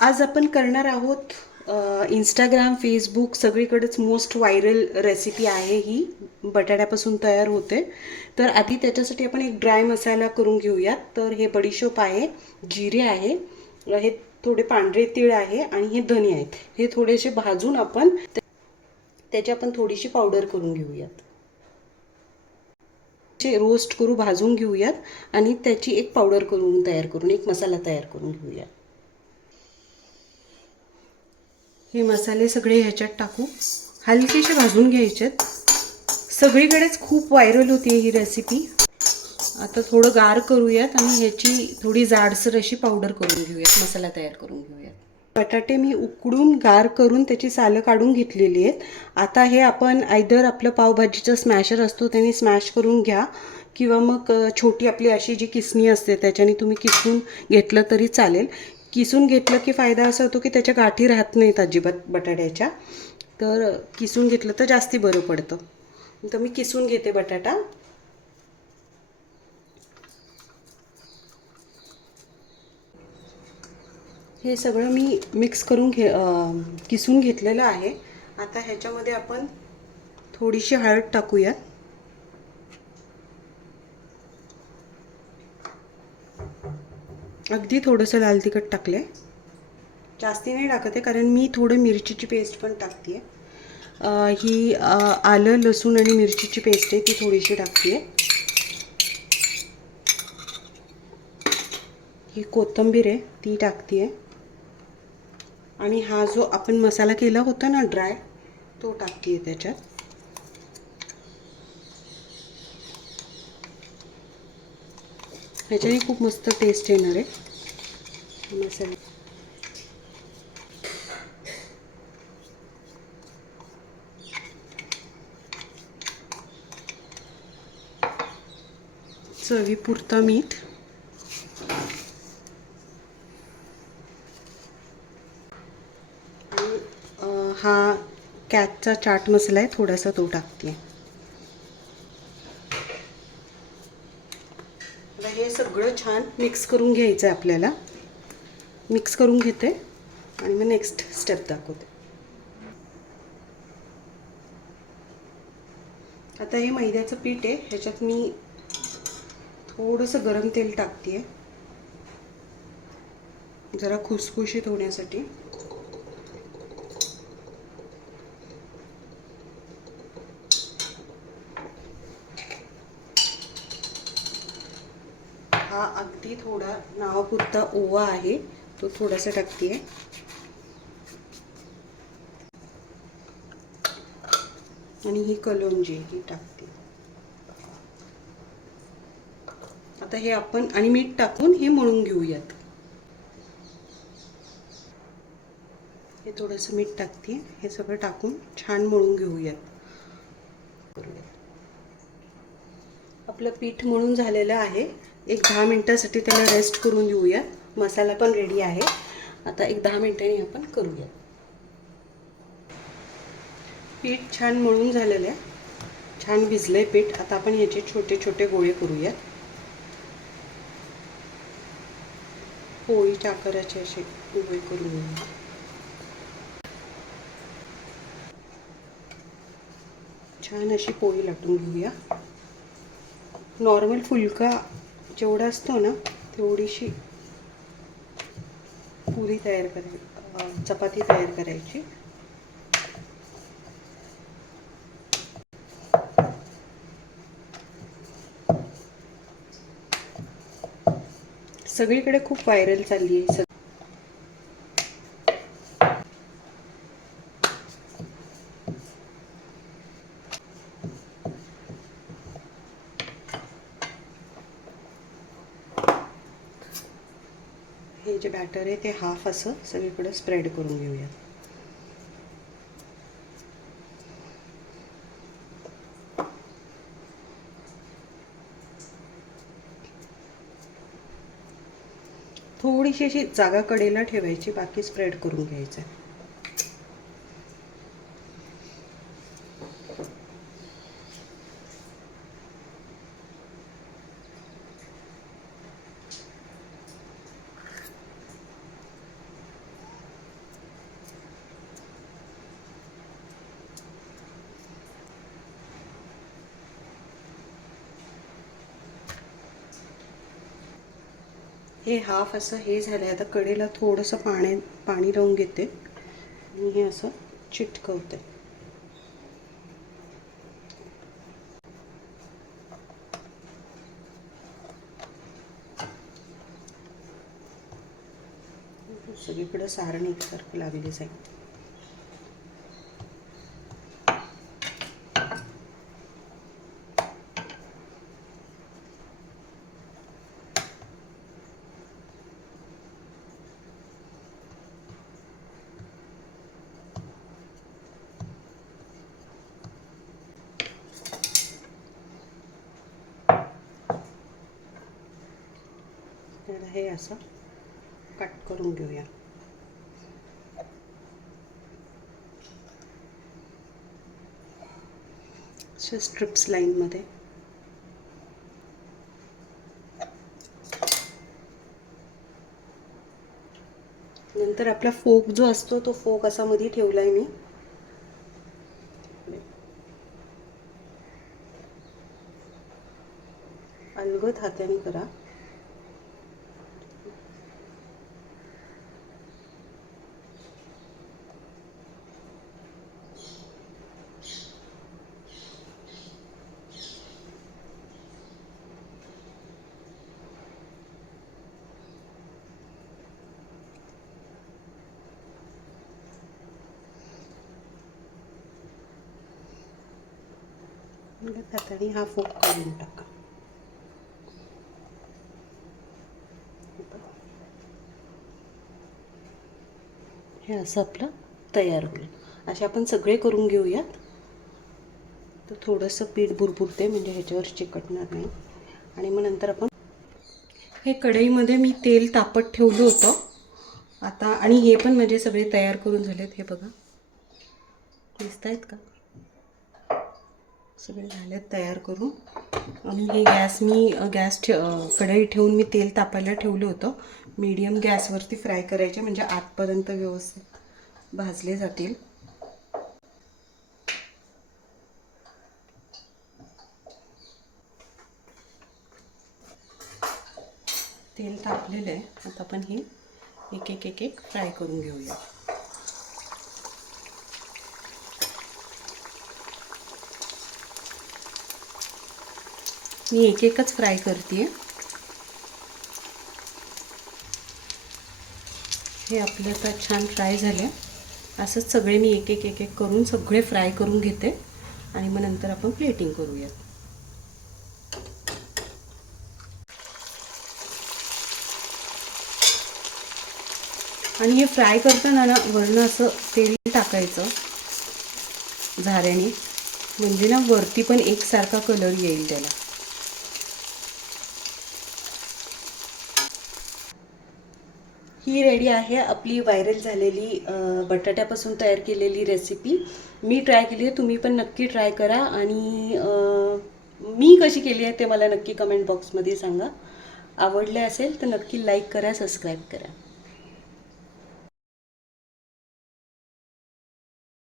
आज आपण करणार आहोत इंस्टाग्राम, फेसबुक सगळीकडेच मोस्ट व्हायरल रेसिपी आहे ही. बटाट्यापासून तयार होते. तर आधी त्याच्यासाठी आपण एक ड्राय मसाला करून घेऊयात. तर हे बडीशोप आहे, जिरे आहे, हे थोडे पांढरे तीळ आहे आणि हे धने आहेत. हे थोडेसे भाजून आपण त्याची आपण थोडीशी पावडर करून घेऊयात. रोस्ट करू, भाजून घेऊयात आणि त्याची एक पावडर करून तयार करून एक मसाला तयार करून घेऊयात. हे मसाले सगळे ह्याच्यात टाकू, हलकेसे भाजून घ्यायचेत. सगळीकडेच खूप व्हायरल होती ही रेसिपी. आता थोडं गार करूयात आणि ह्याची थोडी जाडसर अशी पावडर करून घेऊयात, मसाला तयार करून घेऊयात. बटाटे मी उकडून गार करून त्याची सालं काढून घेतलेली आहेत. आता हे आपण आयदर आपलं पावभाजीचं स्मॅशर असतो त्याने स्मॅश करून घ्या, किंवा मग छोटी आपली अशी जी किसणी असते त्याच्याने तुम्ही किसून घेतलं तरी चालेल. किसून घेतलं की फायदा असा होतो की त्याच्या गाठी राहत नाहीत अजिबात बटाट्याच्या. तर किसून घेतलं तर जास्ती बरं पडतं. तर मी किसून घेते बटाटा. हे सगळं मी मिक्स करून किसून घेतलेलं आहे. आता ह्याच्यामध्ये आपण थोडीशी हळद टाकूया. अगदी थोडंसं लाल तिखट टाकले, जास्ती नाही टाकत आहे कारण मी थोडं मिरचीची पेस्ट पण टाकते आहे. ही आलं लसूण आणि मिरचीची पेस्ट आहे ती थोडीशी टाकते आहे. ही कोथिंबीर आहे ती टाकते आहे. आणि हा जो आपण मसाला केला होता ना ड्राय, तो टाकते आहे त्याच्यात. ह्याच्याने खूप मस्त टेस्ट येणार आहे मसाला. चवीपुरतं मीठ. हा कॅचचा चाट मसाला आहे, थोडासा तो टाकते. आता हे सगळं छान मिक्स करून घ्यायचं आहे आपल्याला. मिक्स करून घेते आणि मग नेक्स्ट स्टेप दाखवते. आता हे मैद्याचं पीठ आहे, ह्याच्यात मी थोडंसं गरम तेल टाकते आहे जरा खुसखुशीत होण्यासाठी. हा अगदी थोडा नावापुरता ओवा आहे, तो थोडासा टाकते आहे. आणि ही कलोंजी ही टाकते. आता हे आपण आणि मीठ टाकून हे मळून घेऊयात. हे थोडंसं मीठ टाकते, हे सगळं टाकून छान मळून घेऊयात. आपलं पीठ मळून झालेलं आहे. एक 10 मिनिटासाठी त्याला रेस्ट करून देऊया. मसाला पण रेडी आहे. आता एक 10 मिनिटांनी आपण करूया. पीठ छान मळून झालेलं आहे, छान भिजलंय पीठ. आता आपण याचे छोटे छोटे गोळे करूया. पोळीच्या आकाराचे असे गोळे करून घेऊया. छान अशी पोळी लाटून घेऊया. नॉर्मल फुलका जेवढा असतो ना तेवढीशी पुरी तयार करायची, चपाती तयार करायची. सगळीकडे खूप व्हायरल चालली आहे. हे जे बॅटर आहे ते हाफ असं सगळीकडे स्प्रेड करून घेऊया. थोडीशी अशी जागा कडेला ठेवायची, बाकी स्प्रेड करून घ्यायचं. हे हाफ असं हे झालं आहे. आता कडेला थोडंसं पाणी लावून घेते आणि हे असं चिटकवते. सगळीकडे सारण एकसारखं लागले जाईल. हे असं कट करून घेऊया. स्ट्रिप्स लाईनमध्ये नंतर आपला फोक जो असतो तो फोक असा मध्ये ठेवलाय मी. अलगद हाताने करा. हाताने हा फोक काढून टाका. हे असं आपलं तयार होईल. असे आपण सगळे करून घेऊयात. तर थोडंसं पीठ बुरबुरते म्हणजे ह्याच्यावर चिकटणार नाही. आणि मग नंतर आपण हे कढईमध्ये मी तेल तापत ठेवलं होतं आता. आणि हे पण म्हणजे सगळे तयार करून झालेत. हे बघा दिसत आहेत का, सगळे झालेत तयार करून. आणि हे गॅस कढई ठेवून मी तेल तापायला ठेवलं होतं. मीडियम गॅसवरती फ्राय करायचे म्हणजे आतपर्यंत व्यवस्थित भाजले जातील. तेल तापलेलं आहे. आता आपण हे एक एक फ्राय करून घेऊया. मी एकच फ्राय करते. हे आपलं आता छान फ्राय झाले. असंच सगळे मी एक करून सगळे फ्राय करून घेते आणि मग नंतर आपण प्लेटिंग करूयात. आणि हे फ्राय करताना ना वरनं असं तेल टाकायचं झाऱ्याने, म्हणजे ना वरती पण एकसारखा कलर येईल त्याला. ही रेडी आहे आपली व्हायरल झालेली बटाट्यापासून तयार केलेली रेसिपी. मी ट्राय केली आहे, तुम्ही पण नक्की ट्राय करा. आणि मी कशी केली आहे ते मला नक्की कमेंट बॉक्समध्ये सांगा. आवडले असेल तर नक्की लाईक करा, सबस्क्राईब करा.